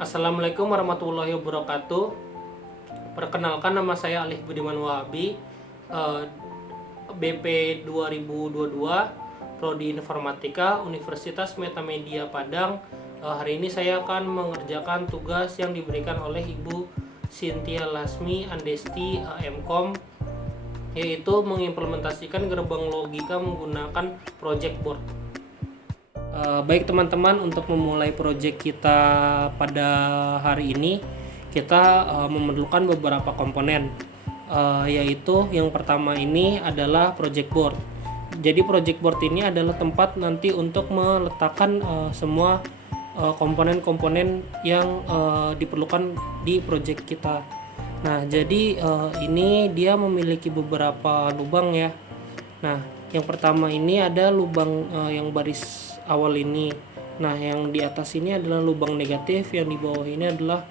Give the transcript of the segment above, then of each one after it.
Assalamualaikum warahmatullahi wabarakatuh. Perkenalkan, nama saya Alif Budiman Wahabi, BP 2022, Prodi Informatika, Universitas Metamedia Padang. Hari ini saya akan mengerjakan tugas yang diberikan oleh Ibu Cynthia Lasmi Andesti, MKOM, yaitu mengimplementasikan gerbang logika menggunakan project board. Baik teman-teman, untuk memulai project kita pada hari ini kita memerlukan beberapa komponen, yaitu yang pertama ini adalah project board. Jadi project board ini adalah tempat nanti untuk meletakkan semua komponen-komponen yang diperlukan di project kita. Nah, jadi ini dia memiliki beberapa lubang ya. Nah, yang pertama ini ada lubang yang baris awal ini. Nah, yang di atas ini adalah lubang negatif, yang di bawah ini adalah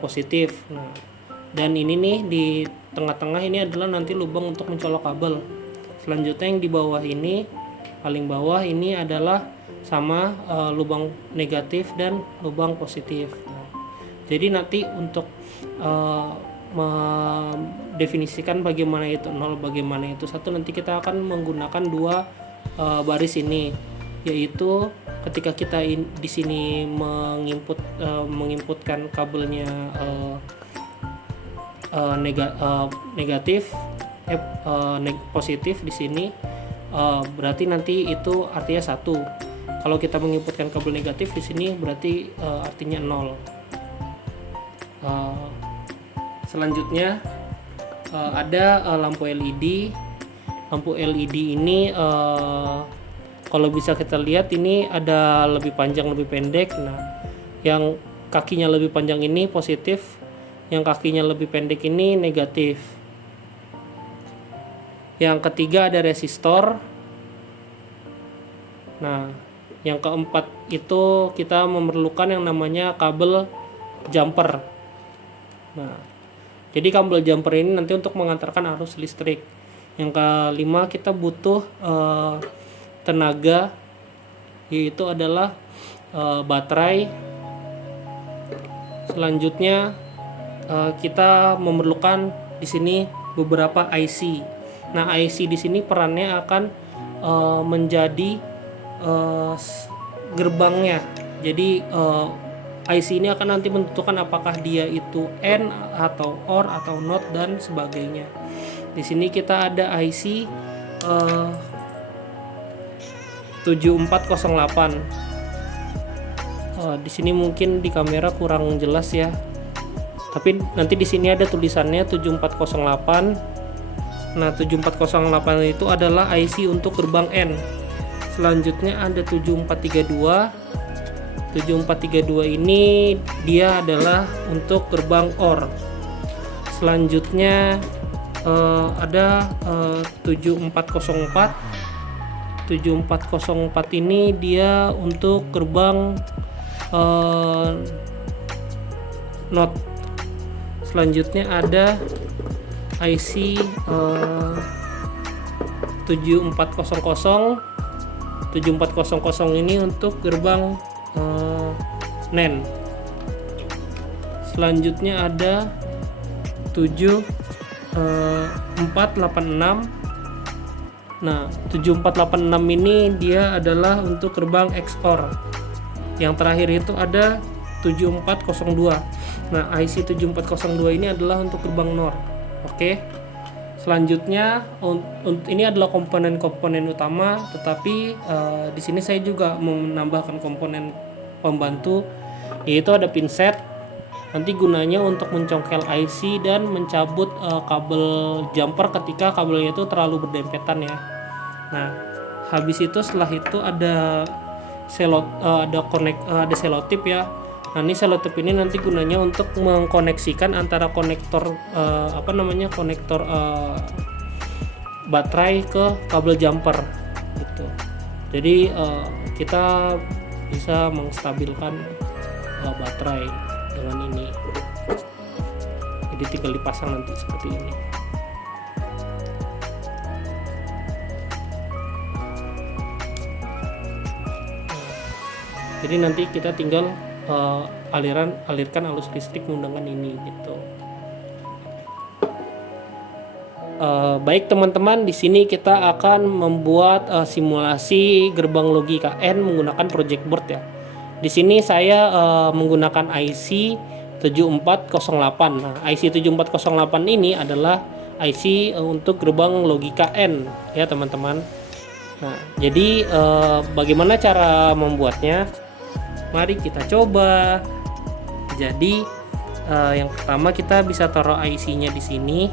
positif. Nah, dan ini nih di tengah-tengah ini adalah nanti lubang untuk mencolok kabel. Selanjutnya yang di bawah ini, paling bawah ini adalah sama lubang negatif dan lubang positif. Nah, jadi nanti untuk mendefinisikan bagaimana itu 0, bagaimana itu 1, nanti kita akan menggunakan dua baris ini, yaitu ketika kita di sini menginputkan kabelnya negatif, positif di sini, berarti nanti itu artinya 1. Kalau kita menginputkan kabel negatif di sini berarti artinya 0. Selanjutnya ada lampu LED. Lampu LED ini kalau bisa kita lihat ini ada lebih panjang, lebih pendek. Nah, yang kakinya lebih panjang ini positif, yang kakinya lebih pendek ini negatif. Yang ketiga ada resistor. Nah, yang keempat itu kita memerlukan yang namanya kabel jumper. Nah, jadi kabel jumper ini nanti untuk mengantarkan arus listrik. Yang kelima kita butuh tenaga, yaitu adalah baterai. Selanjutnya kita memerlukan di sini beberapa IC. Nah, IC di sini perannya akan menjadi gerbangnya. Jadi IC ini akan nanti menentukan apakah dia itu AND atau OR atau NOT dan sebagainya. Di sini kita ada IC 7408. Di sini mungkin di kamera kurang jelas ya. Tapi nanti di sini ada tulisannya 7408. Nah, 7408 itu adalah IC untuk gerbang N. Selanjutnya ada 7432. 7432 ini dia adalah untuk gerbang OR. Selanjutnya ada 7404. 7404 ini dia untuk gerbang NOT. Selanjutnya ada IC 7400. 7400 ini untuk gerbang NAND. Selanjutnya ada 7486. Nah, 7486 ini dia adalah untuk gerbang XOR. Yang terakhir itu ada 7402. Nah, IC 7402 ini adalah untuk gerbang NOR. Oke. Selanjutnya ini adalah komponen-komponen utama, tetapi di sini saya juga menambahkan komponen pembantu, yaitu ada pinset. Nanti gunanya untuk mencongkel IC dan mencabut kabel jumper ketika kabelnya itu terlalu berdempetan ya. Nah, habis itu setelah itu ada selotip ya. Nah, ini selotip ini nanti gunanya untuk mengkoneksikan antara konektor konektor baterai ke kabel jumper gitu. Jadi kita bisa menstabilkan baterai dengan ini. Jadi tinggal dipasang nanti seperti ini. Jadi nanti kita tinggal alirkan arus listrik menggunakan ini gitu. Baik teman-teman, di sini kita akan membuat simulasi gerbang logika N menggunakan project board ya. Di sini saya menggunakan IC 7408. Nah, IC 7408 ini adalah IC untuk gerbang logika N ya teman-teman. Nah, jadi bagaimana cara membuatnya? Mari kita coba. Jadi yang pertama kita bisa taruh IC-nya di sini.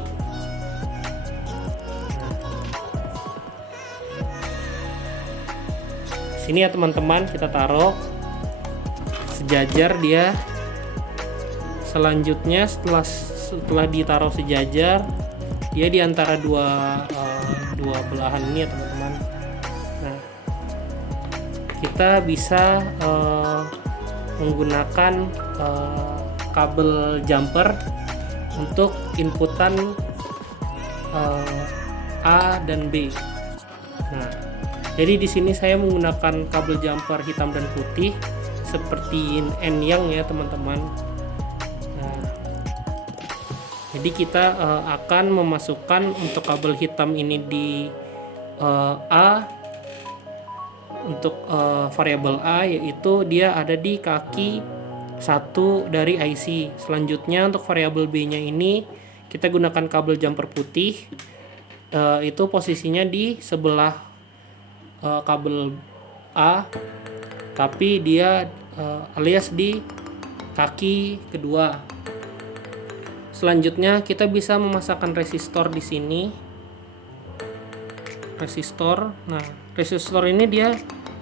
Sini ya teman-teman, kita taruh sejajar dia. Selanjutnya setelah ditaruh sejajar, dia di antara dua belahan ini ya teman-teman. Nah, kita bisa menggunakan kabel jumper untuk inputan A dan B. Nah, jadi di sini saya menggunakan kabel jumper hitam dan putih seperti N yang ya teman-teman. Nah, jadi kita akan memasukkan untuk kabel hitam ini di A untuk variabel A, yaitu dia ada di kaki 1 dari IC. Selanjutnya untuk variabel B-nya ini kita gunakan kabel jumper putih, itu posisinya di sebelah kabel A, tapi dia alias di kaki kedua. Selanjutnya kita bisa memasangkan resistor di sini. Resistor. Nah, resistor ini dia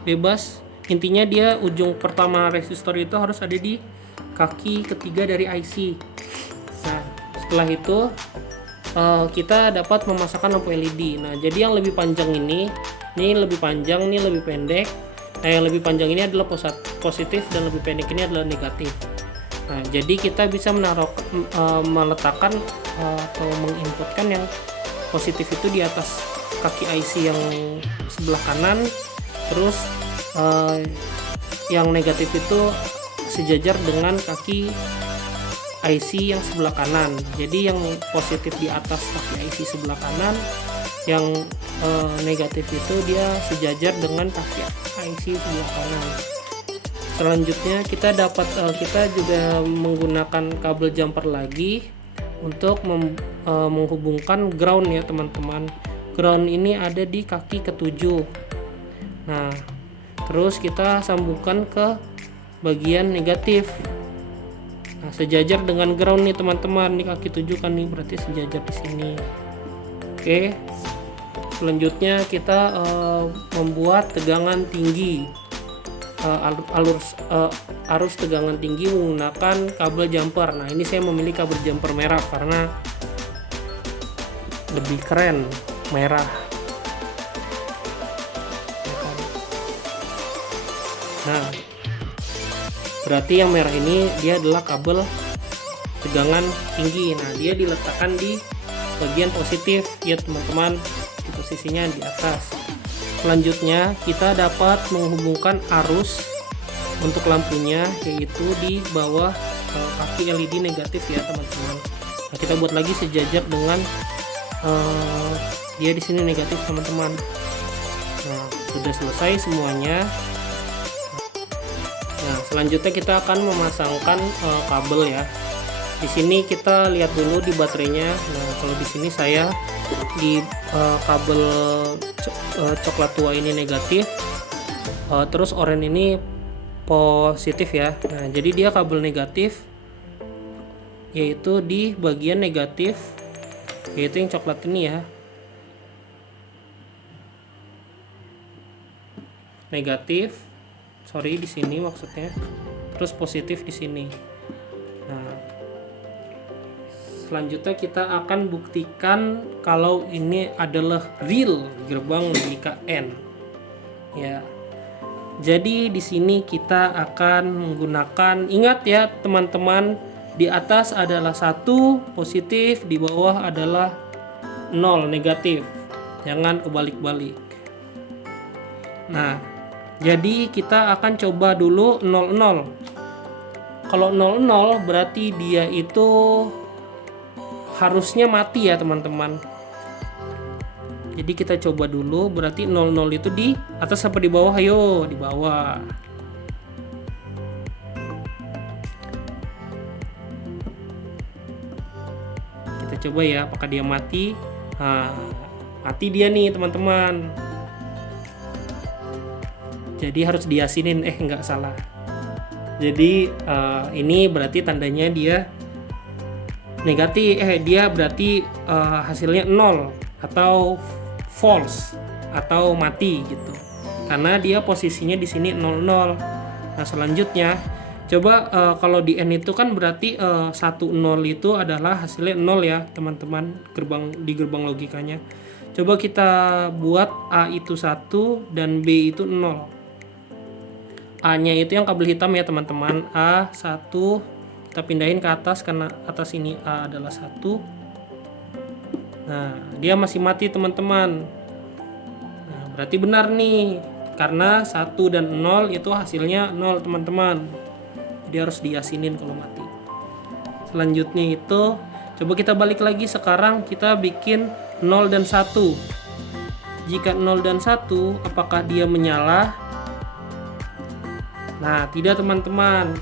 bebas. Intinya dia ujung pertama resistor itu harus ada di kaki ketiga dari IC. Nah, setelah itu kita dapat memasangkan lampu LED. Nah, jadi yang lebih panjang ini lebih panjang, ini lebih pendek. Nah, yang lebih panjang ini adalah positif dan lebih pendek ini adalah negatif. Nah, jadi kita bisa meletakkan atau menginputkan yang positif itu di atas kaki IC yang sebelah kanan, terus yang negatif itu sejajar dengan kaki IC yang sebelah kanan. Jadi yang positif di atas kaki IC sebelah kanan, yang negatif itu dia sejajar dengan kaki IC sebelah kanan. Selanjutnya kita juga menggunakan kabel jumper lagi untuk menghubungkan ground ya teman-teman. Ground ini ada di kaki ketujuh. Nah, terus kita sambungkan ke bagian negatif. Nah, sejajar dengan ground nih teman-teman, di kaki 7 kan nih, berarti sejajar di sini. Oke. Selanjutnya kita membuat tegangan tinggi, arus tegangan tinggi menggunakan kabel jumper. Nah, ini saya memilih kabel jumper merah karena lebih keren, merah. Nah, berarti yang merah ini dia adalah kabel tegangan tinggi. Nah, dia diletakkan di bagian positif ya teman-teman, di posisinya di atas. Selanjutnya kita dapat menghubungkan arus untuk lampunya, yaitu di bawah kaki LED negatif ya teman-teman. Nah, kita buat lagi sejajar dengan dia di sini negatif teman-teman. Nah, sudah selesai semuanya. Nah, selanjutnya kita akan memasangkan kabel ya. Di sini kita lihat dulu di baterainya. Nah, kalau di sini saya di kabel coklat tua ini negatif, terus oranye ini positif ya. Nah, jadi dia kabel negatif, yaitu di bagian negatif, yaitu yang coklat ini ya. Negatif, sorry di sini maksudnya, terus positif di sini. Nah, selanjutnya kita akan buktikan kalau ini adalah real gerbang logika N. Ya. Jadi di sini kita akan menggunakan, ingat ya teman-teman, di atas adalah 1 positif, di bawah adalah 0 negatif. Jangan kebalik-balik. Nah, jadi kita akan coba dulu 00. kalau 00 berarti dia itu harusnya mati ya teman-teman. Jadi kita coba dulu, berarti 00 itu di atas apa di bawah? Ayo, di bawah. Kita coba ya, apakah dia mati? Nah, mati dia nih teman-teman. Jadi harus diasinin, nggak salah. Jadi ini berarti tandanya dia negatif, dia berarti hasilnya 0 atau false atau mati gitu. Karena dia posisinya di sini 00. Nah, selanjutnya coba kalau di N itu kan berarti 1 0 itu adalah hasilnya 0 ya, teman-teman, gerbang logikanya. Coba kita buat A itu 1 dan B itu 0. A-nya itu yang kabel hitam ya, teman-teman. A1 kita pindahin ke atas karena atas ini A adalah 1. Nah, dia masih mati, teman-teman. Nah, berarti benar nih. Karena 1 dan 0 itu hasilnya 0, teman-teman. Dia harus diasinin kalau mati. Selanjutnya itu coba kita balik lagi, sekarang kita bikin 0 dan 1. Jika 0 dan 1, apakah dia menyala? Nah, tidak, teman-teman.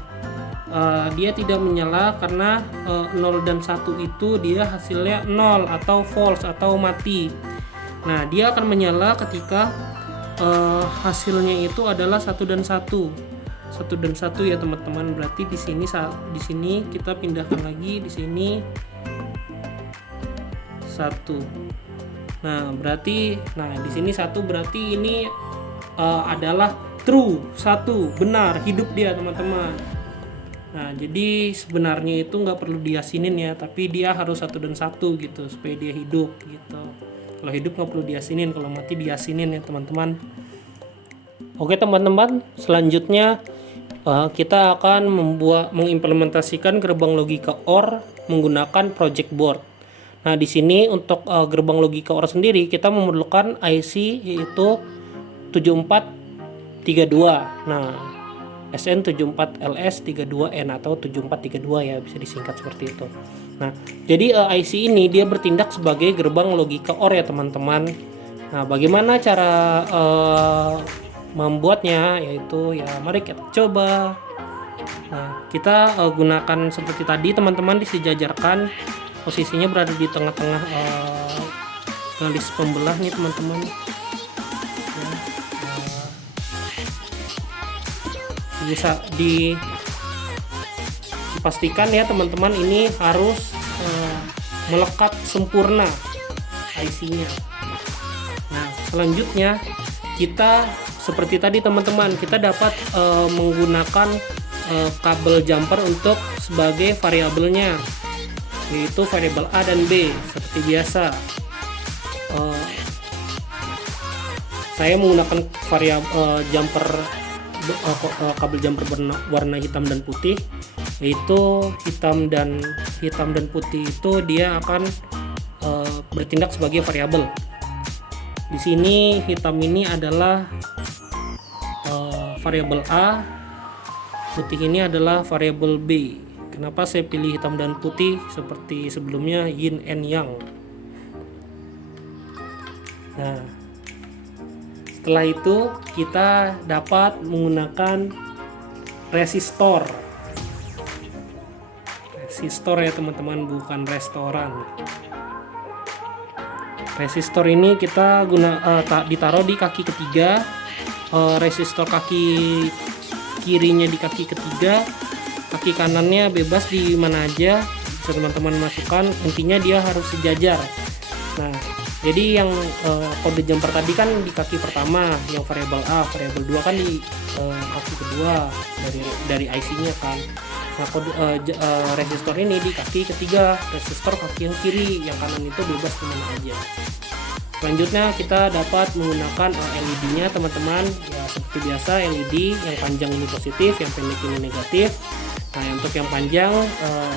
Dia tidak menyala karena 0 dan 1 itu dia hasilnya 0 atau false atau mati. Nah, dia akan menyala ketika hasilnya itu adalah 1 dan 1. 1 dan 1 ya, teman-teman. Berarti di sini kita pindahkan lagi, di sini 1. Nah, berarti di sini 1 berarti ini adalah true, 1, benar, hidup dia, teman-teman. Nah, jadi sebenarnya itu nggak perlu diasinin ya, tapi dia harus 1 dan 1 gitu supaya dia hidup gitu. Kalau hidup nggak perlu diasinin, kalau mati diasinin ya, teman-teman. Oke, teman-teman, selanjutnya kita akan mengimplementasikan gerbang logika OR menggunakan project board. Nah, di sini untuk gerbang logika OR sendiri kita memerlukan IC yaitu 7432. Nah, SN74LS32N atau 7432 ya, bisa disingkat seperti itu. Nah, jadi IC ini dia bertindak sebagai gerbang logika OR ya, teman-teman. Nah, bagaimana cara membuatnya? Yaitu ya, mari kita coba. Nah, kita gunakan seperti tadi, teman-teman, disejajarkan. Posisinya berada di tengah-tengah garis pembelah nih, teman-teman. Bisa dipastikan ya, teman-teman, ini harus melekat sempurna IC-nya. Nah, selanjutnya kita seperti tadi, teman-teman, kita dapat menggunakan kabel jumper untuk sebagai variabelnya, yaitu variabel A dan B seperti biasa. Saya menggunakan jumper kabel jumper warna hitam dan putih, yaitu hitam dan putih itu dia akan bertindak sebagai variabel. Di sini hitam ini adalah variabel A, putih ini adalah variabel B. Kenapa saya pilih hitam dan putih seperti sebelumnya, yin and yang? Nah, setelah itu kita dapat menggunakan resistor ya, teman-teman, bukan restoran. Resistor ini kita ditaruh di kaki ketiga. Resistor kaki kirinya di kaki ketiga, kaki kanannya bebas di mana aja bisa teman-teman masukkan. Intinya dia harus sejajar. Nah, jadi yang kode jumper tadi kan di kaki pertama, yang variabel A, variabel 2 kan di kaki kedua dari IC-nya kan. Nah, kode resistor ini di kaki ketiga, resistor kaki yang kiri, yang kanan itu bebas kemana aja. Selanjutnya kita dapat menggunakan LED-nya, teman-teman. Ya, seperti biasa, LED yang panjang ini positif, yang pendek ini negatif. Nah, untuk yang panjang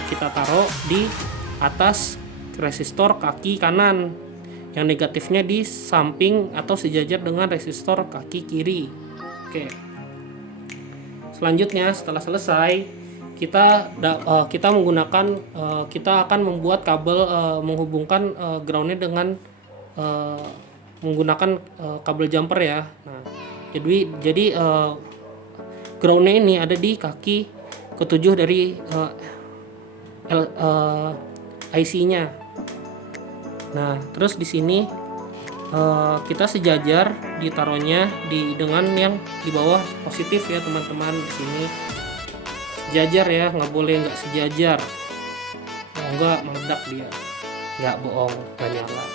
kita taruh di atas resistor kaki kanan, yang negatifnya di samping atau sejajar dengan resistor kaki kiri. Oke. Selanjutnya, setelah selesai, kita menggunakan kita akan membuat kabel menghubungkan groundnya dengan menggunakan kabel jumper ya. Nah, jadi groundnya ini ada di kaki ketujuh dari IC-nya. Nah, terus di sini kita sejajar ditaruhnya dengan yang di bawah positif ya teman-teman. Di sini sejajar ya, nggak boleh nggak sejajar. Oh, nggak meledak dia, nggak bohong, nggak nyala.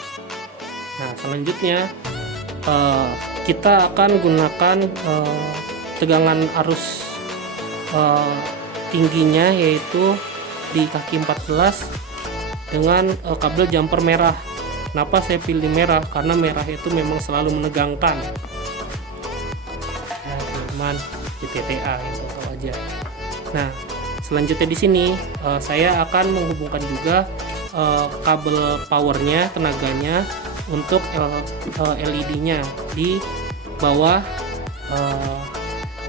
Nah, selanjutnya kita akan gunakan tegangan arus tingginya, yaitu di kaki 14 dengan kabel jumper merah. Kenapa saya pilih merah? Karena merah itu memang selalu menegangkan. Nah, teman-teman, di TTA itu tahu aja. Nah, selanjutnya di sini saya akan menghubungkan juga kabel powernya, tenaganya untuk LED-nya di bawah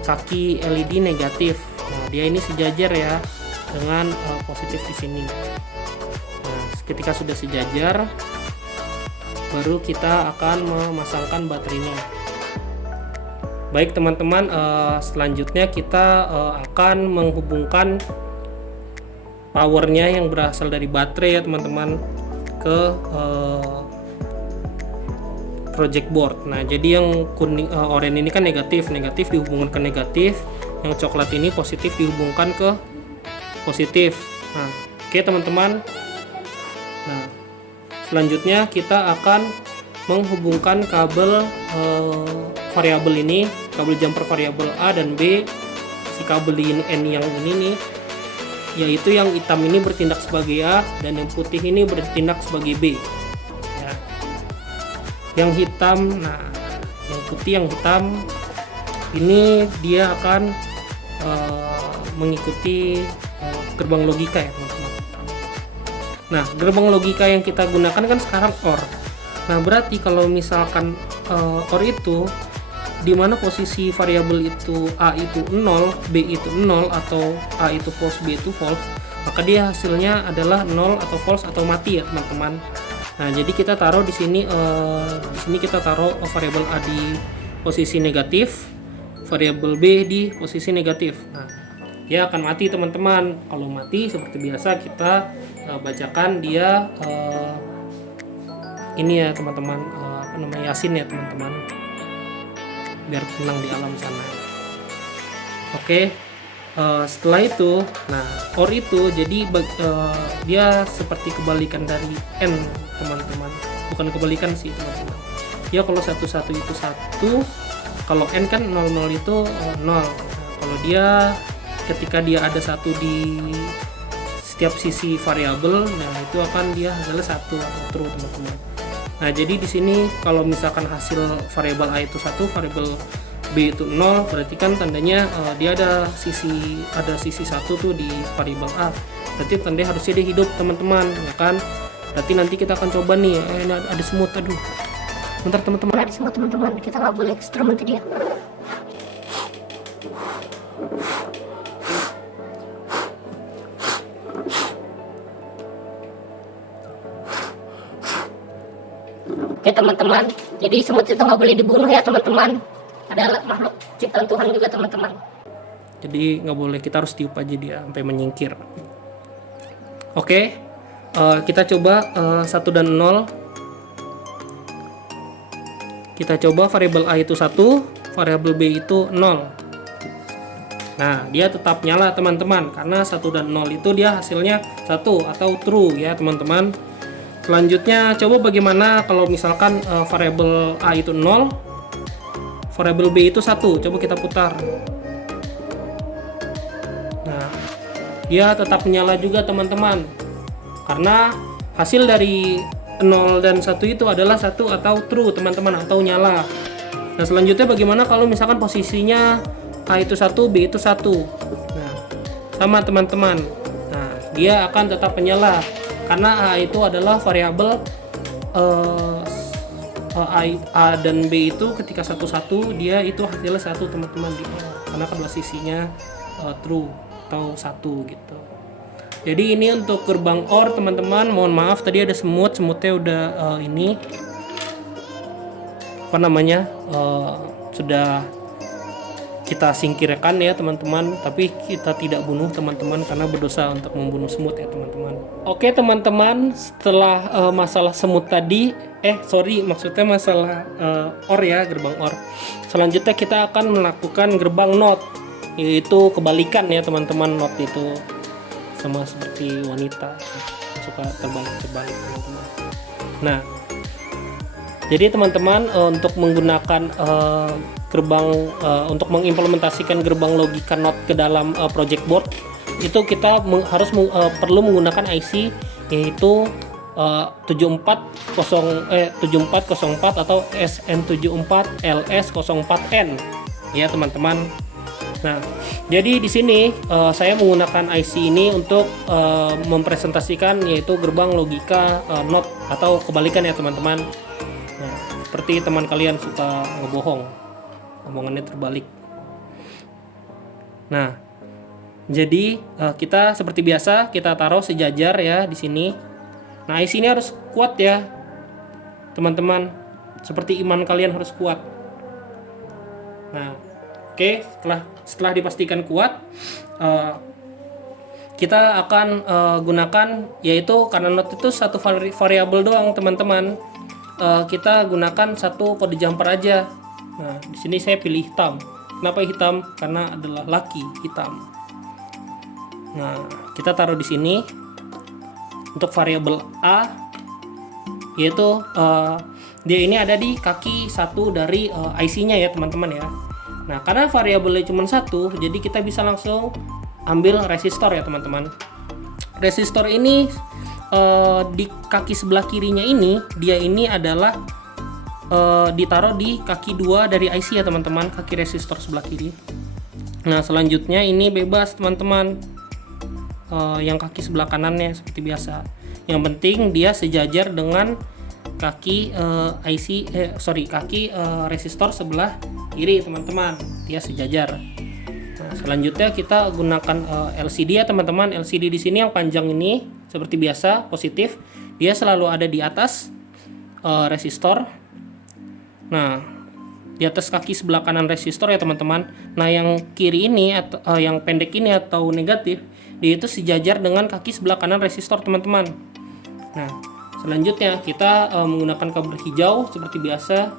kaki LED negatif. Nah, dia ini sejajar ya dengan positif di sini. Nah, ketika sudah sejajar, baru kita akan memasangkan baterainya. Baik teman-teman, selanjutnya kita akan menghubungkan powernya yang berasal dari baterai ya teman-teman ke project board. Nah, jadi yang kuning oranye ini kan negatif dihubungkan ke negatif, yang coklat ini positif dihubungkan ke positif. Nah, oke teman-teman. Nah, selanjutnya kita akan menghubungkan kabel variabel ini, kabel jumper variabel A dan B. Si kabel N yang ini nih, yaitu yang hitam ini bertindak sebagai A dan yang putih ini bertindak sebagai B. Ya. Yang hitam, nah, yang putih, yang hitam ini dia akan mengikuti gerbang logika ya teman-teman. Nah, gerbang logika yang kita gunakan kan sekarang OR. Nah, berarti kalau misalkan OR itu di mana posisi variabel itu A itu 0, B itu 0, atau A itu false, B itu false, maka dia hasilnya adalah 0 atau false atau mati ya teman-teman. Nah, jadi kita taruh di sini kita taruh variabel A di posisi negatif, variabel B di posisi negatif. Nah, dia akan mati teman-teman. Kalau mati seperti biasa kita bacakan dia ini ya teman-teman, apa namanya, Yasin ya teman-teman, biar tenang di alam sana. Oke, setelah itu, nah OR itu jadi dia seperti kebalikan dari N teman-teman, bukan kebalikan sih teman-teman. Ya kalau 11 itu 1, kalau N kan 00 itu 0. Nah, kalau dia ketika dia ada 1 di setiap sisi variabel, nah itu akan dia hasilnya 1 atau true teman-teman. Nah, jadi di sini kalau misalkan hasil variabel A itu 1, variabel B itu 0, berarti kan tandanya dia ada sisi 1 tuh di variabel A. Berarti tandanya harusnya dia hidup teman-teman, ya kan? Berarti nanti kita akan coba nih, ini ada semut, aduh. Bentar teman-teman, ada semut teman-teman, kita nggak boleh ekstrim nanti dia. Oke teman-teman, jadi semut itu nggak boleh dibunuh ya teman-teman. Adalah makhluk ciptaan Tuhan juga teman-teman. Jadi nggak boleh, kita harus tiup aja dia sampai menyingkir. Oke, kita coba 1 dan 0. Kita coba variabel A itu 1, variabel B itu 0. Nah, dia tetap nyala teman-teman, karena 1 dan 0 itu dia hasilnya 1 atau true ya teman-teman. Selanjutnya coba bagaimana kalau misalkan variabel A itu 0, variabel B itu 1. Coba kita putar. Nah, dia tetap menyala juga teman-teman, karena hasil dari 0 dan 1 itu adalah 1 atau true teman-teman, atau nyala. Nah, selanjutnya bagaimana kalau misalkan posisinya A itu 1, B itu 1. Nah, sama teman-teman. Nah, dia akan tetap menyala karena A itu adalah variabel A dan B itu ketika 1 dia itu hasilnya 1 teman-teman, karena kedua sisinya true. atau 1 gitu. Jadi ini untuk gerbang OR teman-teman. Mohon maaf tadi ada semutnya udah ini apa namanya sudah kita singkirkan ya teman-teman, tapi kita tidak bunuh teman-teman karena berdosa untuk membunuh semut ya teman-teman. Oke teman-teman, setelah masalah semut tadi maksudnya masalah OR ya, gerbang OR. Selanjutnya kita akan melakukan gerbang NOT, yaitu kebalikan ya teman-teman. NOT itu sama seperti wanita, suka terbalik-terbalik teman-teman. Nah, jadi teman-teman untuk menggunakan gerbang untuk mengimplementasikan gerbang logika NOT ke dalam project board itu kita perlu menggunakan IC yaitu 7404 atau SN74LS04N ya teman-teman. Nah, jadi di sini saya menggunakan IC ini untuk mempresentasikan yaitu gerbang logika NOT atau kebalikan ya teman-teman. Nah, seperti teman kalian suka ngebohong, omongannya terbalik. Nah, jadi kita seperti biasa kita taruh sejajar ya di sini. Nah, IC ini harus kuat ya teman-teman, seperti iman kalian harus kuat. Nah, oke, setelah dipastikan kuat, kita akan gunakan yaitu karena NOT itu satu variabel doang teman-teman. Kita gunakan satu kode jumper aja. Nah, di sini saya pilih hitam. Kenapa hitam? Karena adalah laki hitam. Nah, kita taruh di sini untuk variabel A, yaitu dia ini ada di kaki 1 dari IC-nya ya teman-teman ya. Nah, karena variabelnya cuma 1, jadi kita bisa langsung ambil resistor ya teman-teman. Resistor ini di kaki sebelah kirinya ini, dia ini adalah ditaruh di kaki 2 dari IC ya teman-teman, kaki resistor sebelah kiri. Nah, selanjutnya ini bebas teman-teman, yang kaki sebelah kanannya seperti biasa. Yang penting dia sejajar dengan kaki kaki resistor sebelah kiri teman-teman, dia sejajar. Nah, selanjutnya kita gunakan LCD ya teman-teman. LCD di sini yang panjang ini seperti biasa positif, dia selalu ada di atas resistor. Nah, di atas kaki sebelah kanan resistor ya teman-teman. Nah, yang kiri ini atau yang pendek ini atau negatif, dia itu sejajar dengan kaki sebelah kanan resistor teman-teman. Nah, selanjutnya kita menggunakan kabel hijau seperti biasa,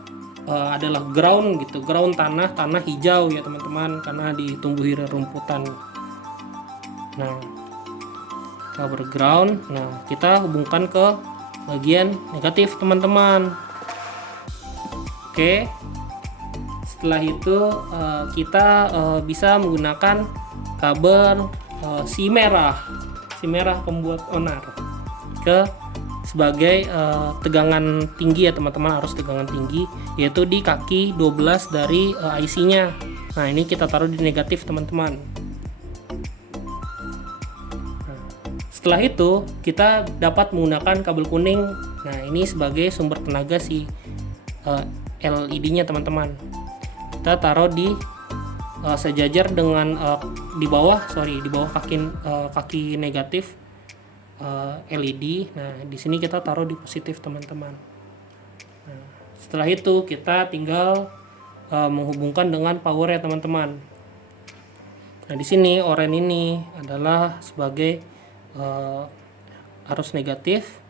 adalah ground gitu, ground tanah hijau ya teman-teman, karena ditumbuhi rerumputan. Nah, kabel ground, nah kita hubungkan ke bagian negatif teman-teman. Oke, setelah itu kita bisa menggunakan kabel si merah pembuat onar sebagai tegangan tinggi ya teman-teman, harus tegangan tinggi, yaitu di kaki 12 dari IC-nya. Nah, ini kita taruh di negatif teman-teman. Nah, setelah itu kita dapat menggunakan kabel kuning. Nah, ini sebagai sumber tenaga si LED-nya teman-teman. Kita taruh di sejajar dengan di bawah kaki negatif LED. Nah, di sini kita taruh di positif teman-teman. Nah, setelah itu kita tinggal menghubungkan dengan power ya teman-teman. Nah, di sini oranye ini adalah sebagai arus negatif,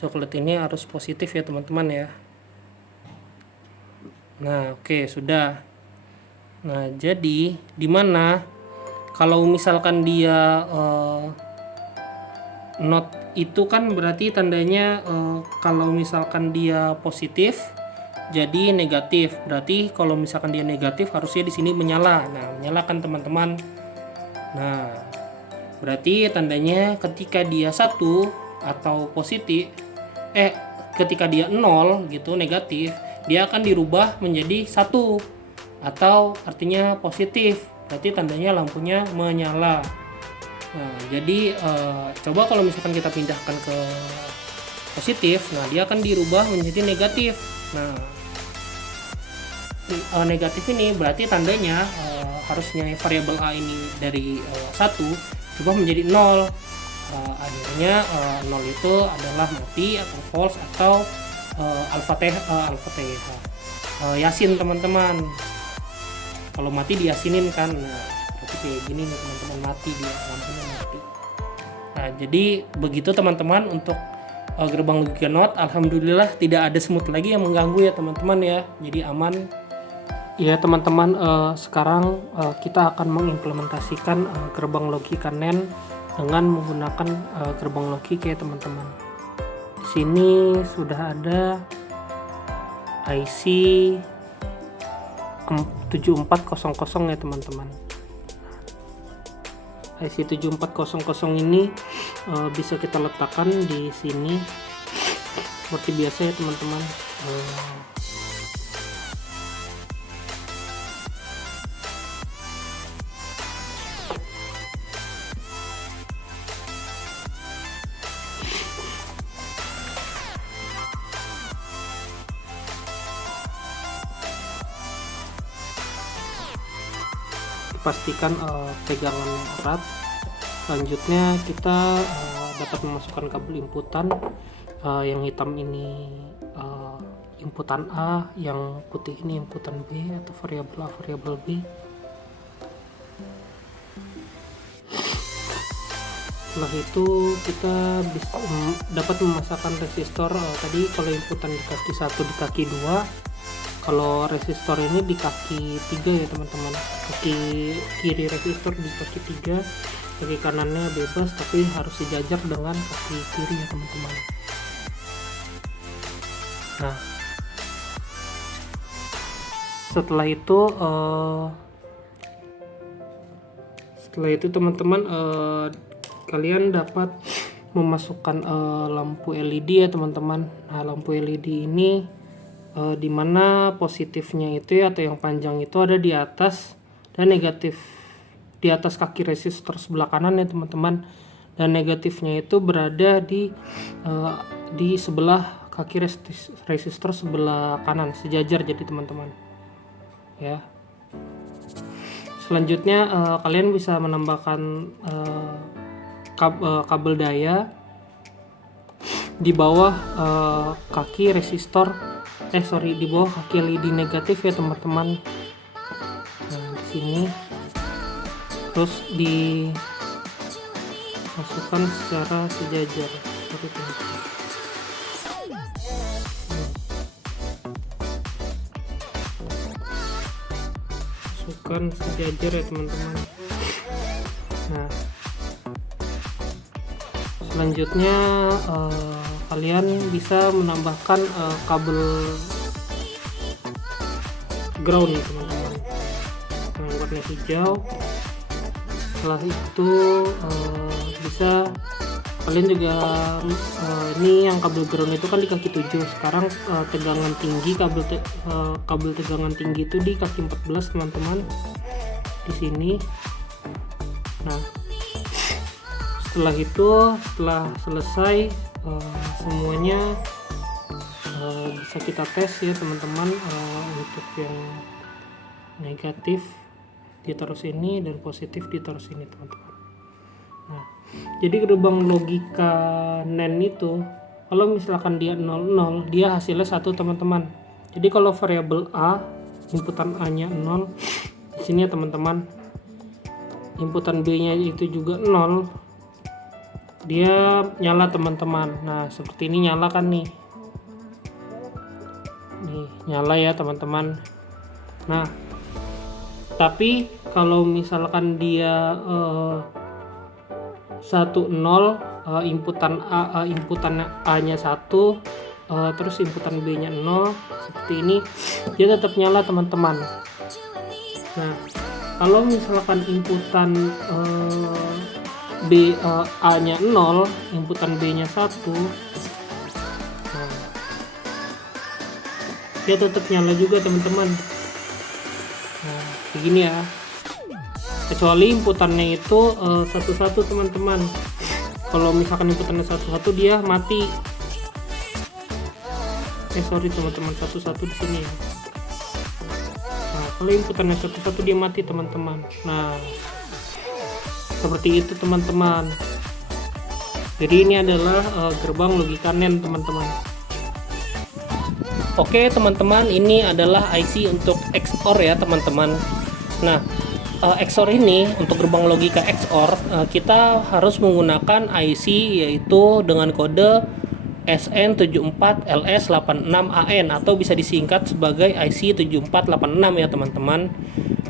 coklat ini arus positif ya teman-teman ya. Nah, oke, sudah. Nah, jadi dimana kalau misalkan dia not itu kan berarti tandanya kalau misalkan dia positif jadi negatif, berarti kalau misalkan dia negatif harusnya di sini menyala. Nah, menyala kan teman-teman. Nah, berarti tandanya ketika dia 1 atau positif ketika dia 0 gitu negatif, dia akan dirubah menjadi 1 atau artinya positif, berarti tandanya lampunya menyala. Nah, jadi coba kalau misalkan kita pindahkan ke positif, nah dia akan dirubah menjadi negatif. Nah, negatif ini berarti tandanya harusnya variabel A ini dari 1 berubah menjadi 0. Akhirnya 0 itu adalah mati atau false atau Al-Fatihah, Yasin teman-teman. Kalau mati diyasinin kan, nah berarti kayak gini nih teman-teman, mati dia, lampunya mati. Nah jadi begitu teman-teman untuk gerbang logika NOT. Alhamdulillah tidak ada semut lagi yang mengganggu ya teman-teman ya, jadi aman ya teman-teman. Sekarang kita akan mengimplementasikan gerbang logika NAND dengan menggunakan gerbang logika ya teman-teman. Di sini sudah ada IC 7400 ya teman-teman. IC 7400 ini bisa kita letakkan di sini seperti biasa ya teman-teman. Pastikan pegangan erat. Selanjutnya kita dapat memasukkan kabel inputan. Yang hitam ini inputan A, yang putih ini inputan B atau variabel A, variabel B. Setelah itu kita bisa dapat memasukkan resistor. Tadi kalau inputan di kaki 1 di kaki 2, kalau resistor ini di kaki 3 ya teman-teman. Kaki kiri resistor di kaki 3, kaki kanannya bebas tapi harus dijajar dengan kaki kiri ya teman-teman. Nah setelah itu teman-teman, kalian dapat memasukkan lampu LED ya teman-teman. Nah lampu LED ini dimana positifnya itu ya, atau yang panjang itu ada di atas, dan negatif di atas kaki resistor sebelah kanan ya teman-teman, dan negatifnya itu berada di sebelah kaki resistor sebelah kanan, sejajar jadi teman-teman ya. Selanjutnya kalian bisa menambahkan kabel daya di bawah kaki resistor, di bawah kaki LED negatif ya teman-teman. Nah di sini terus dimasukkan secara sejajar seperti itu. Masukkan sejajar ya teman-teman. Nah selanjutnya kalian bisa menambahkan kabel ground ya teman-teman, yang warna hijau. Setelah itu bisa kalian juga ini yang kabel ground itu kan di kaki 7. Sekarang tegangan tinggi, kabel tegangan tinggi itu di kaki 14 teman-teman, di sini. Nah setelah selesai semuanya bisa kita tes ya teman-teman. Untuk yang negatif ditaruh sini dan positif ditaruh sini teman-teman. Nah jadi gerbang logika NAND itu kalau misalkan dia 00, dia hasilnya 1 teman-teman. Jadi kalau variabel A, inputan A nya 0 di sini ya teman-teman, inputan B nya itu juga 0, dia nyala teman-teman. Nah seperti ini nyala kan nih nyala ya teman-teman. Nah tapi kalau misalkan dia 10, inputan A nya 1, terus inputan B nya 0 seperti ini, dia tetap nyala teman-teman. Nah kalau misalkan inputan A nya 0, inputan B nya 1, dia tetap nyala juga teman-teman. Nah begini ya, kecuali inputannya itu satu-satu teman-teman. Kalau misalkan inputannya satu-satu dia mati. Sorry teman-teman, satu-satu di sini ya. Nah Kalau inputan yang satu dia mati teman-teman. Nah, seperti itu teman-teman. Jadi ini adalah gerbang logika NAND teman-teman. Oke teman-teman, ini adalah IC untuk XOR ya teman-teman. Nah, XOR ini untuk gerbang logika XOR kita harus menggunakan IC yaitu dengan kode SN74LS86AN atau bisa disingkat sebagai IC7486 ya teman-teman.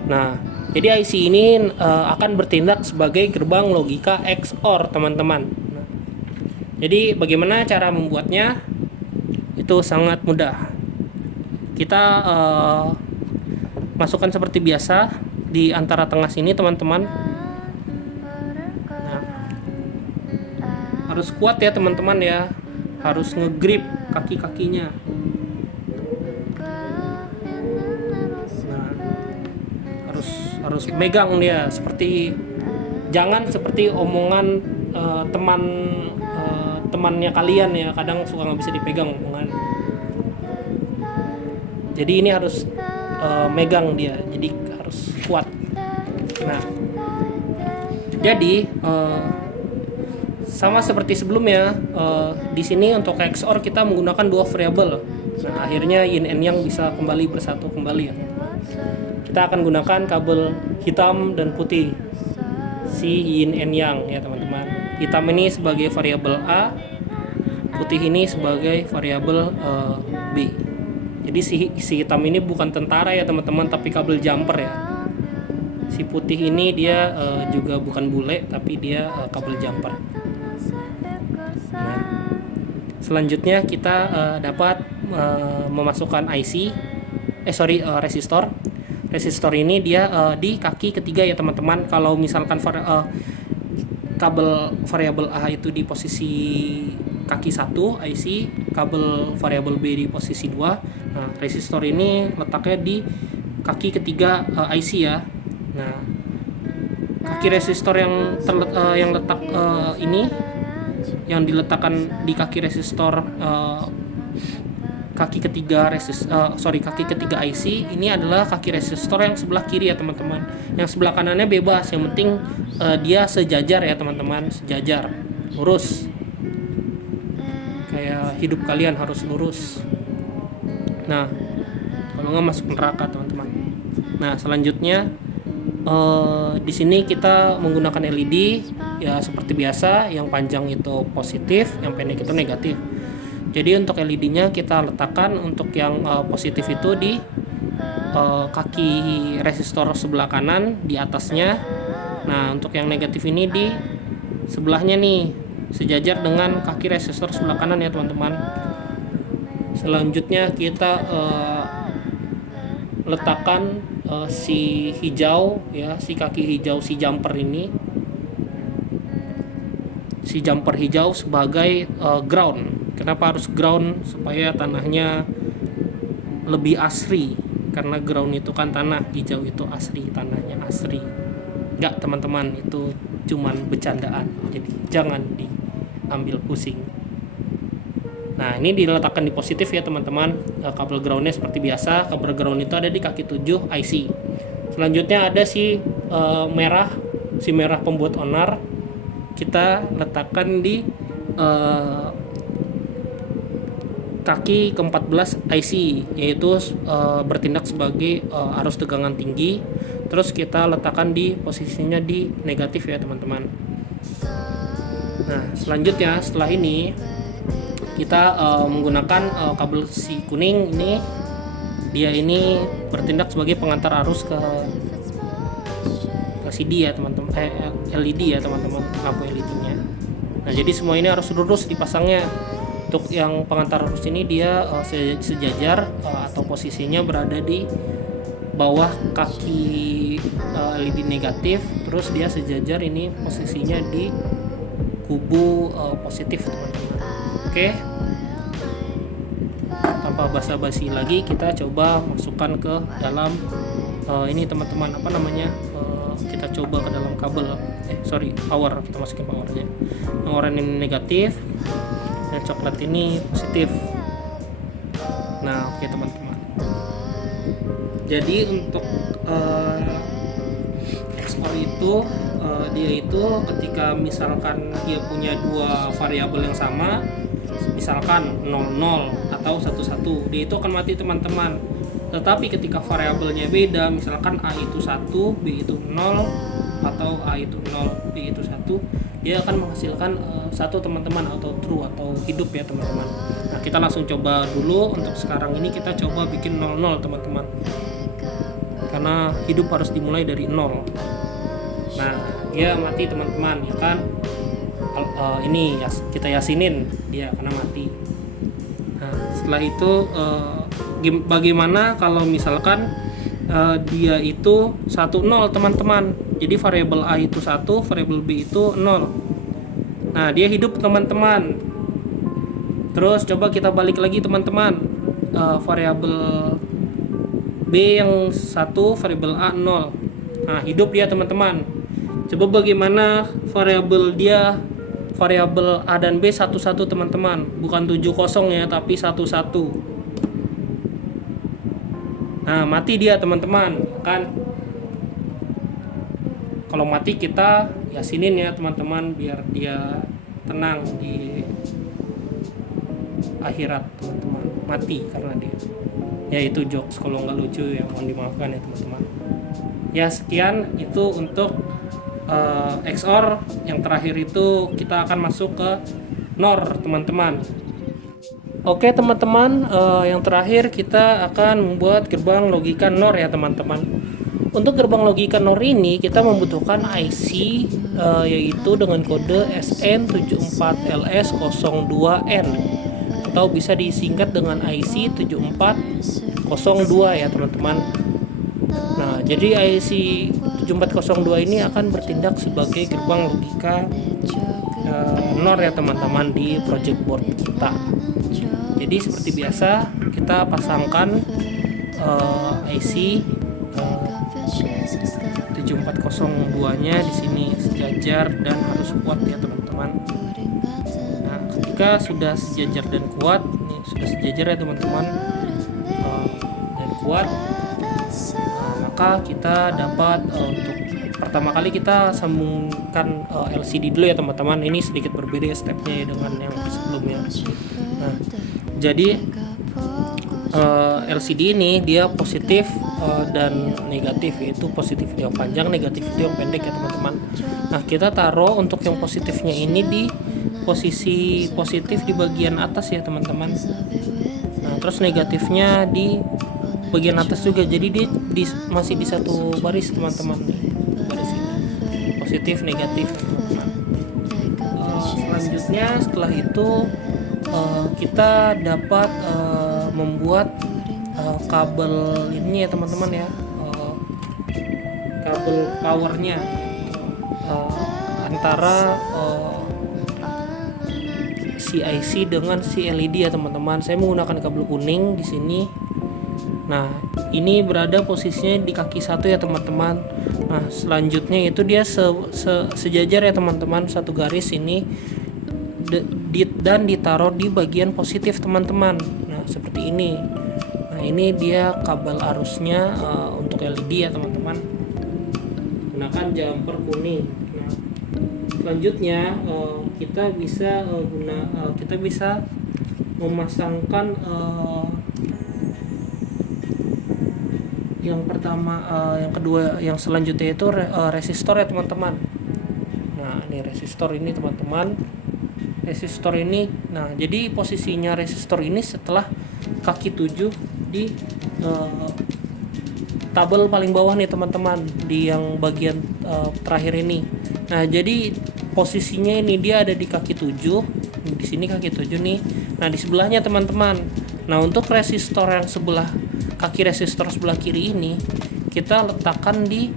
Nah, jadi IC ini akan bertindak sebagai gerbang logika XOR teman-teman. Nah, jadi bagaimana cara membuatnya? Itu sangat mudah. Kita masukkan seperti biasa di antara tengah sini teman-teman. Nah, harus kuat ya teman-teman ya, harus ngegrip kaki-kakinya. Nah, harus megang dia, seperti jangan seperti omongan temannya kalian ya, kadang suka nggak bisa dipegang omongan. Jadi ini harus megang dia, jadi harus kuat. Nah, jadi sama seperti sebelumnya, di sini untuk XOR kita menggunakan dua variabel. Nah, akhirnya yin and yang bisa kembali bersatu kembali ya. Kita akan gunakan kabel hitam dan putih, si yin and yang ya teman-teman. Hitam ini sebagai variabel A, putih ini sebagai variabel B. Jadi si hitam ini bukan tentara ya teman-teman, tapi kabel jumper ya. Si putih ini dia juga bukan bule, tapi dia kabel jumper. Nah, selanjutnya kita dapat memasukkan resistor. Resistor ini dia di kaki ketiga ya teman-teman. Kalau misalkan kabel variabel A itu di posisi kaki 1 IC, kabel variabel B di posisi 2. Nah, resistor ini letaknya di kaki ketiga IC ya. Nah, kaki resistor yang letak ini yang diletakkan di kaki resistor kaki ketiga kaki ketiga IC ini adalah kaki resistor yang sebelah kiri ya teman-teman. Yang sebelah kanannya bebas, yang penting dia sejajar ya teman-teman, sejajar, lurus. Kayak hidup kalian harus lurus. Nah, kalau nggak masuk neraka teman-teman. Nah, selanjutnya di sini kita menggunakan LED ya seperti biasa, yang panjang itu positif, yang pendek itu negatif. Jadi untuk LED-nya kita letakkan untuk yang positif itu di kaki resistor sebelah kanan di atasnya. Nah, untuk yang negatif ini di sebelahnya nih, sejajar dengan kaki resistor sebelah kanan ya teman-teman. Selanjutnya kita letakkan si hijau ya, si kaki hijau, si jumper ini, si jumper hijau sebagai ground. Kenapa harus ground? Supaya tanahnya lebih asri, karena ground itu kan tanah, hijau itu asri, tanahnya asri. Enggak teman-teman, itu cuman bercandaan, jadi jangan diambil pusing. Nah, ini diletakkan di positif ya teman-teman. Kabel groundnya seperti biasa, kabel ground itu ada di kaki 7 IC. Selanjutnya ada si merah pembuat onar, kita letakkan di kaki ke-14 IC, yaitu bertindak sebagai arus tegangan tinggi. Terus kita letakkan di posisinya di negatif ya teman-teman. Nah, selanjutnya setelah ini kita menggunakan kabel si kuning ini, dia ini bertindak sebagai pengantar arus ke CD ya teman-teman, LED ya teman-teman, lampu LED-nya. Nah, jadi semua ini harus lurus dipasangnya. Untuk yang pengantar arus ini dia sejajar atau posisinya berada di bawah kaki LED negatif, terus dia sejajar ini posisinya di kubu positif teman-teman. Oke, tanpa basa-basi lagi kita coba masukkan ke dalam ini teman-teman, apa namanya, kita coba ke dalam kabel power, kita masukin powernya. Yang oranye ini negatif, yang coklat ini positif. Nah, oke teman-teman. Jadi untuk XOR itu dia itu ketika misalkan dia punya dua variabel yang sama, misalkan 00 atau 11, dia itu akan mati teman-teman. Tetapi ketika variabelnya beda, misalkan A itu 1, B itu 0, atau A itu 0, B itu 1, dia akan menghasilkan 1 teman-teman, atau true atau hidup ya teman-teman. Nah, kita langsung coba dulu. Untuk sekarang ini kita coba bikin 00 teman-teman, karena hidup harus dimulai dari 0. Nah, dia mati teman-teman ya kan. Ini kita yasinin dia karena mati. Nah, setelah itu bagaimana kalau misalkan dia itu 10 teman-teman. Jadi variabel A itu 1, variabel B itu 0. Nah, dia hidup teman-teman. Terus coba kita balik lagi teman-teman. Variabel B yang 1, variabel A 0. Nah, hidup dia teman-teman. Coba bagaimana variabel A dan B 11 teman-teman. Bukan 70 ya, tapi 11. Nah, mati dia teman-teman kan. Kalau mati kita yasinin ya teman-teman, biar dia tenang di akhirat teman-teman. Mati karena dia. Ya itu jokes, kalau nggak lucu ya mohon dimaafkan ya teman-teman. Ya sekian itu untuk XOR. Yang terakhir itu kita akan masuk ke NOR teman-teman. Oke teman-teman, yang terakhir kita akan membuat gerbang logika NOR ya teman-teman. Untuk gerbang logika NOR ini kita membutuhkan IC yaitu dengan kode SN74LS02N, atau bisa disingkat dengan IC 7402 ya teman-teman. Nah, jadi IC 7402 ini akan bertindak sebagai gerbang logika NOR ya teman-teman di project board kita. Jadi seperti biasa kita pasangkan IC 7402-nya di sini sejajar dan harus kuat ya teman-teman. Nah, ketika sudah sejajar dan kuat, ini sudah sejajar ya teman-teman, dan kuat, maka kita dapat untuk pertama kali kita sambungkan LCD dulu ya teman-teman. Ini sedikit berbeda stepnya ya dengan yang sebelumnya. Nah, jadi LCD ini dia positif dan negatif, yaitu positif yang panjang, negatif itu yang pendek ya teman-teman. Nah, kita taruh untuk yang positifnya ini di posisi positif di bagian atas ya teman-teman. Nah, terus negatifnya di bagian atas juga, jadi dia masih di satu baris teman-teman, baris ini positif negatif teman-teman. Selanjutnya setelah itu kita dapat membuat kabel ini ya teman-teman ya, kabel powernya antara si IC dengan si LED ya teman-teman. Saya menggunakan kabel kuning di sini. Nah, ini berada posisinya di kaki 1 ya teman-teman. Nah, selanjutnya itu dia sejajar ya teman-teman, satu garis ini dan ditaruh di bagian positif teman-teman. Nah, seperti ini. Nah, ini dia kabel arusnya untuk LED ya teman-teman. Gunakan jumper kuning. Nah, selanjutnya kita bisa memasangkan yang pertama, yang kedua, yang selanjutnya itu resistor ya teman-teman. Nah, ini resistor ini teman-teman. Resistor ini, nah jadi posisinya resistor ini setelah kaki 7 di tabel paling bawah nih teman-teman, di yang bagian terakhir ini. Nah, jadi posisinya ini dia ada di kaki 7, di sini kaki 7 nih. Nah, di sebelahnya teman-teman. Nah, untuk resistor yang sebelah kaki resistor sebelah kiri ini kita letakkan di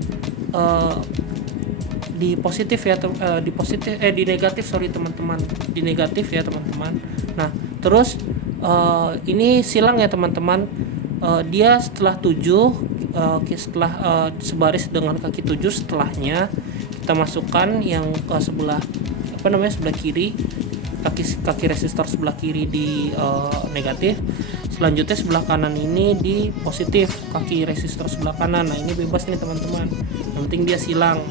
positif ya, di negatif teman-teman, di negatif ya teman-teman. Nah, terus ini silang ya teman-teman, dia setelah 7 setelah sebaris dengan kaki 7, setelahnya kita masukkan yang ke sebelah sebelah kiri, kaki resistor sebelah kiri di negatif. Selanjutnya sebelah kanan ini di positif, kaki resistor sebelah kanan. Nah, ini bebas nih teman-teman, yang penting dia silang.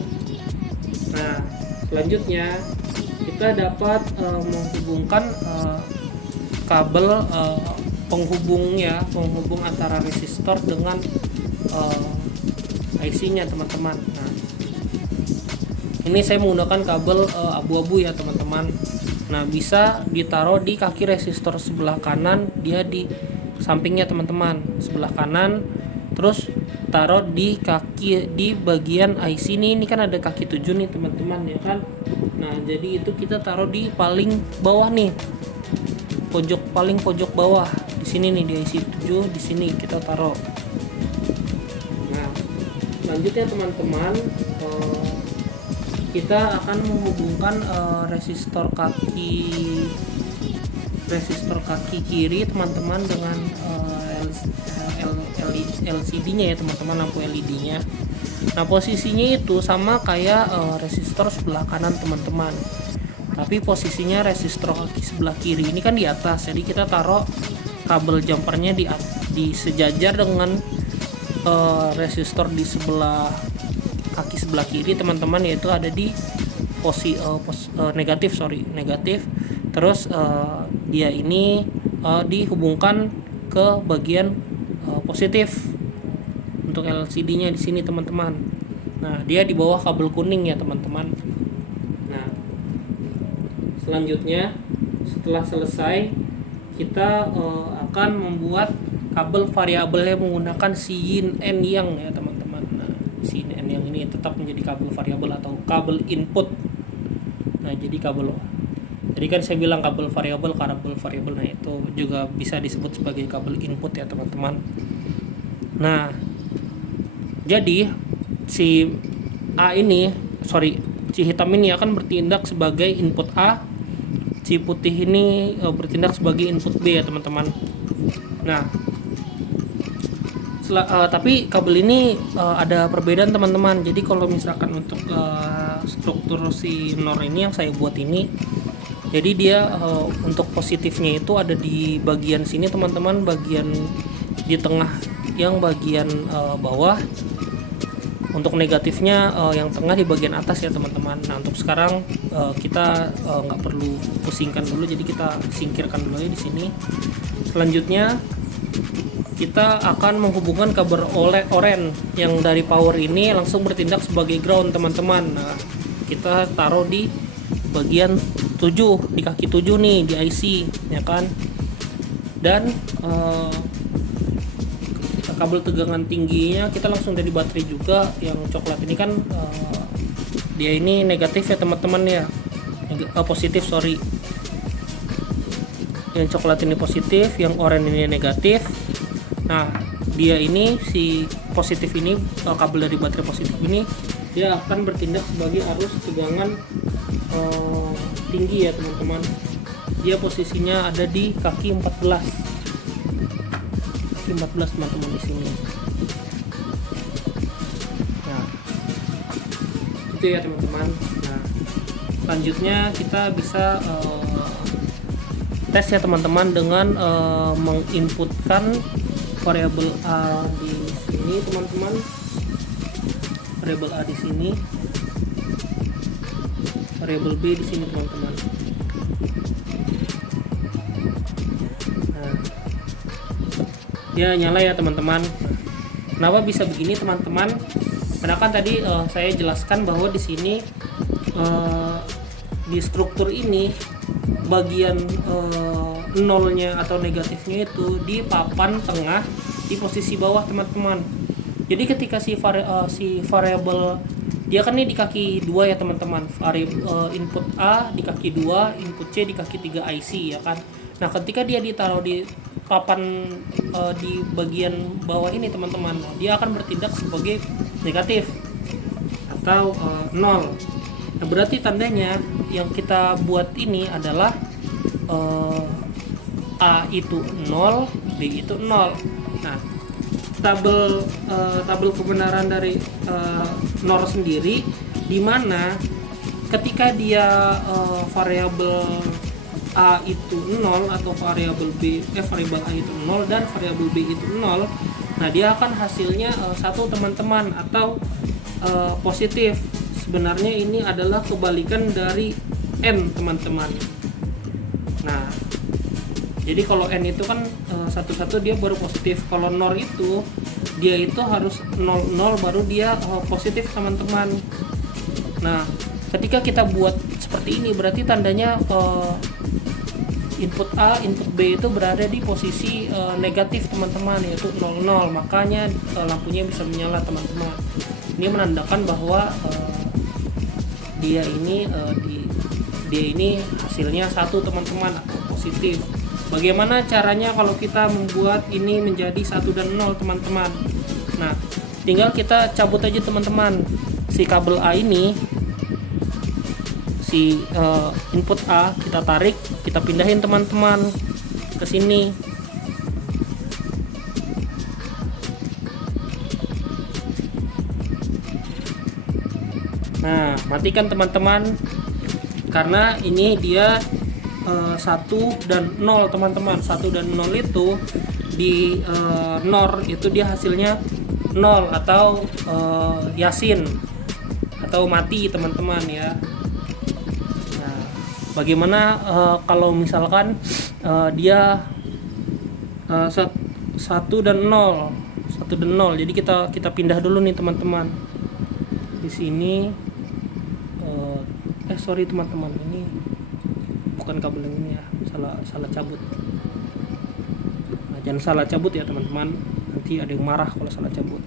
Nah, selanjutnya kita dapat menghubungkan kabel penghubung antara resistor dengan IC-nya teman-teman. Nah, ini saya menggunakan kabel abu-abu ya teman-teman. Nah, bisa ditaruh di kaki resistor sebelah kanan, dia di sampingnya teman-teman, sebelah kanan. Terus taruh di bagian IC ini kan ada kaki 7 nih teman-teman ya kan. Nah, jadi itu kita taruh di paling bawah nih, paling pojok bawah di sini nih, di IC 7 di sini kita taruh. Nah, selanjutnya teman-teman, kita akan menghubungkan resistor kaki kiri teman-teman dengan LCD-nya ya teman-teman, lampu LED-nya. Nah, posisinya itu sama kayak resistor sebelah kanan teman-teman, tapi posisinya resistor kaki sebelah kiri ini kan di atas, jadi kita taruh kabel jumpernya di sejajar dengan resistor di sebelah kaki sebelah kiri teman-teman, yaitu ada di negatif. Terus dia ini dihubungkan ke bagian positif untuk LCD-nya di sini teman-teman. Nah, dia di bawah kabel kuning ya teman-teman. Nah, selanjutnya setelah selesai kita akan membuat kabel variabelnya menggunakan yin and yang ya teman-teman. Nah, yin and yang ini tetap menjadi kabel variabel atau kabel input. Nah, jadi kan saya bilang kabel variabel, nah itu juga bisa disebut sebagai kabel input ya teman-teman. Nah, jadi si hitam ini akan bertindak sebagai input A, si putih ini bertindak sebagai input B ya teman-teman. Nah, tapi kabel ini ada perbedaan teman-teman. Jadi kalau misalkan untuk struktur si NOR ini yang saya buat ini, jadi dia untuk positifnya itu ada di bagian sini teman-teman, bagian di tengah yang bagian bawah. Untuk negatifnya yang tengah di bagian atas ya teman-teman. Nah, untuk sekarang kita nggak perlu pusingkan dulu, jadi kita singkirkan dulu ya di sini. Selanjutnya kita akan menghubungkan kabel oren yang dari power ini langsung bertindak sebagai ground teman-teman. Nah, kita taruh di bagian 7, di kaki 7 nih di IC ya kan. Dan kabel tegangan tingginya kita langsung dari baterai juga. Yang coklat ini kan dia ini negatif ya teman-teman ya, positif yang coklat ini positif, yang oranye ini negatif. Nah, dia ini si positif ini, kabel dari baterai positif ini dia akan bertindak sebagai arus tegangan tinggi ya teman-teman. Dia posisinya ada di kaki 14 teman-teman di sini. Nah, itu ya teman-teman. Nah, selanjutnya kita bisa tes ya teman-teman dengan menginputkan variabel A di sini teman-teman, variabel A di sini, variabel B di sini teman-teman. Dia nyala ya teman-teman. Kenapa bisa begini teman-teman? Karena kan tadi saya jelaskan bahwa di sini di struktur ini bagian nolnya atau negatifnya itu di papan tengah di posisi bawah teman-teman. Jadi ketika si variabel dia kan ini di kaki 2 ya teman-teman, input A di kaki 2, input C di kaki 3 IC ya kan. Nah, ketika dia ditaruh di papan di bagian bawah ini teman-teman, dia akan bertindak sebagai negatif atau 0. Nah, berarti tandanya yang kita buat ini adalah A itu 0, B itu 0. Nah, tabel kebenaran dari NOR sendiri, di mana ketika dia variabel A itu 0 atau variabel A itu 0 dan variabel B itu 0, nah dia akan hasilnya 1 teman-teman, atau positif. Sebenarnya ini adalah kebalikan dari N teman-teman. Nah, jadi kalau N itu kan 1 dia baru positif. Kalau NOR itu dia itu harus 0 baru dia positif teman-teman. Nah, ketika kita buat seperti ini berarti tandanya input A, input B itu berada di posisi negatif teman-teman, yaitu 00. Makanya lampunya bisa menyala teman-teman. Ini menandakan bahwa dia ini hasilnya 1 teman-teman, atau positif. Bagaimana caranya kalau kita membuat ini menjadi 1 dan 0 teman-teman? Nah, tinggal kita cabut aja teman-teman si kabel A ini, si input A kita tarik, kita pindahin teman-teman ke sini. Nah, matikan teman-teman, karena ini dia 1 dan 0 teman-teman. 1 dan 0 itu di NOR itu dia hasilnya 0 atau yasin atau mati teman-teman ya. Nah, bagaimana kalau misalkan dia 1 dan 0, 1 dan 0. Jadi kita pindah dulu nih teman-teman. Di sini sorry teman-teman, ini bukan kabel yang ini ya, salah cabut. Nah, jangan salah cabut ya teman-teman, nanti ada yang marah kalau salah cabut.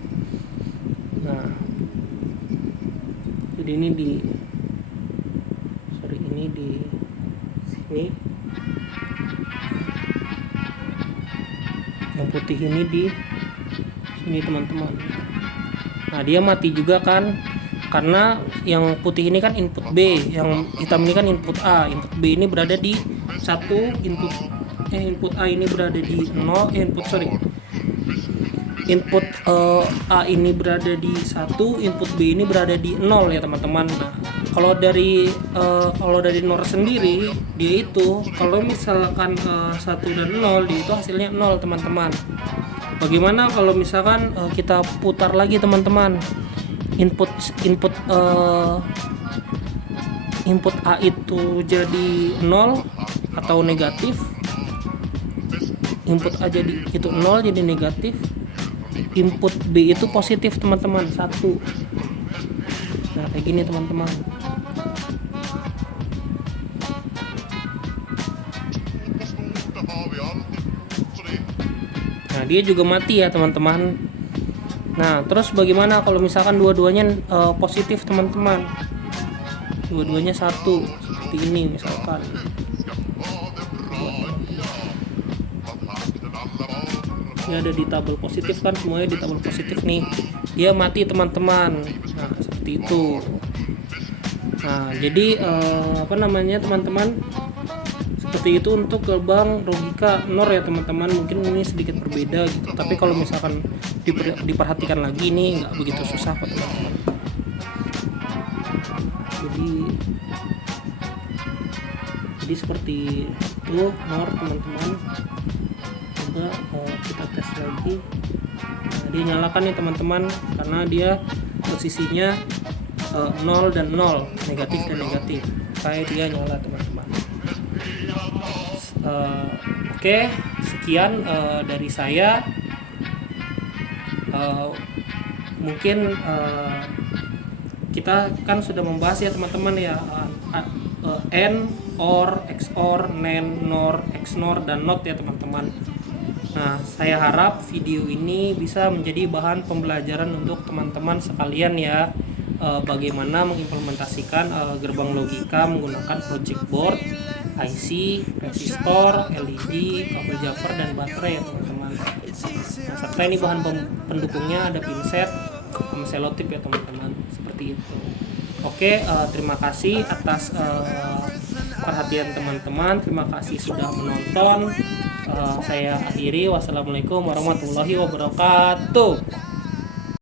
Nah, jadi ini di sini, yang putih ini di sini teman-teman. Nah, dia mati juga kan, karena yang putih ini kan input B, yang hitam ini kan input A. Input B ini berada di 1, input A ini berada di 0, input A ini berada di 1, input B ini berada di 0 ya teman-teman. Nah, kalau dari NOR sendiri, dia itu kalau misalkan 1 dan 0, dia itu hasilnya 0 teman-teman. Bagaimana kalau misalkan kita putar lagi teman-teman, input A itu jadi 0 atau negatif, input A jadi itu 0 jadi negatif, input B itu positif teman-teman, 1. Nah, kayak gini teman-teman. Nah, dia juga mati ya teman-teman. Nah, terus bagaimana kalau misalkan dua-duanya positif teman-teman? Dua-duanya 1, seperti ini misalkan. Ini ada di tabel positif kan, semuanya di tabel positif nih. Dia mati teman-teman. Nah, seperti itu. Nah, jadi teman-teman, seperti itu untuk gerbang logika NOR ya teman-teman. Mungkin ini sedikit berbeda gitu, tapi kalau misalkan diperhatikan lagi ini nggak begitu susah kok teman-teman. Jadi seperti itu NOR teman-teman. Coba kita tes lagi. Nah, dia nyalakan nih teman-teman, karena dia posisinya 0 dan 0, negatif dan negatif. Kayak dia nyala teman-teman. Oke, sekian dari saya. Mungkin kita kan sudah membahas ya teman-teman ya, N, OR, XOR, NAND, NOR, XNOR, dan NOT ya teman-teman. Nah, saya harap video ini bisa menjadi bahan pembelajaran untuk teman-teman sekalian ya, bagaimana mengimplementasikan gerbang logika menggunakan logic board, IC, resistor, LED, kabel jumper, dan baterai ya teman-teman. Nah, serta ini bahan pendukungnya ada pinset sama selotip ya teman-teman, seperti itu. Oke, terima kasih atas perhatian teman-teman. Terima kasih sudah menonton. Saya akhiri. Wassalamualaikum warahmatullahi wabarakatuh.